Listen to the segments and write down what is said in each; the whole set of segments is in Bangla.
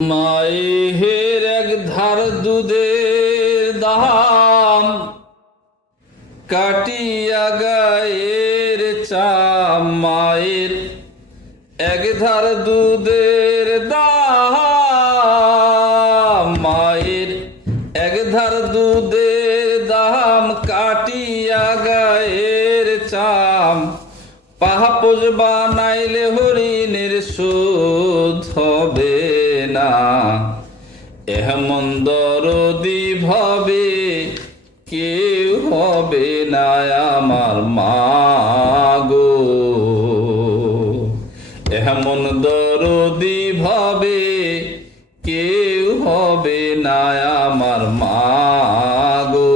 মায়ের এক ধার দুধের দাম কাটিয়া গায়ের চাম, মায়ের এক ধার দুধের দাম, মায়ের এক ধার দুধের দাম কাটিয়া গায়ের চাম। পাহাপোজ বানাইলে হরিণের শোধ হবে। না। এমন দরদি ভাবে কেউ হবে না আমার মা মাগো। এমন দরদি ভাবে কেউ হবে না আমার মাগো।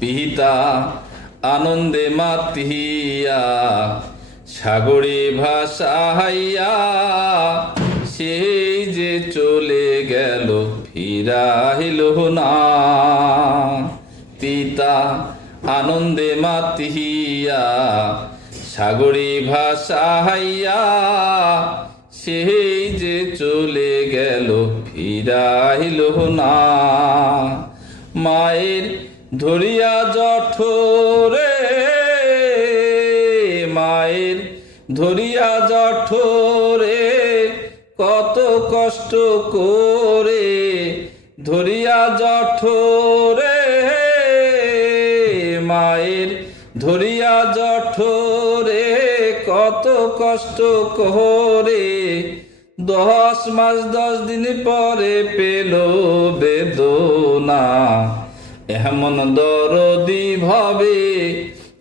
পিতা আনন্দে মাতিয়া সাগরে ভাসাইয়া সেই যে চলে গেল, ফিরাইল না। তিতা আনন্দে মাতিয়া, সাগরে ভাসাইয়া সেই যে চলে গেল, ফিরাইল না। মায়ের ধরিয়া জঠরে মায়ের ধরিয়া জঠরে কত কষ্ট করে ধরিয়া জঠরে মায়ের ধরিয়া জঠরে কত কষ্ট করে দশ মাস দশ দিন পরে পেল বেদনা। এমন দরদি ভাবে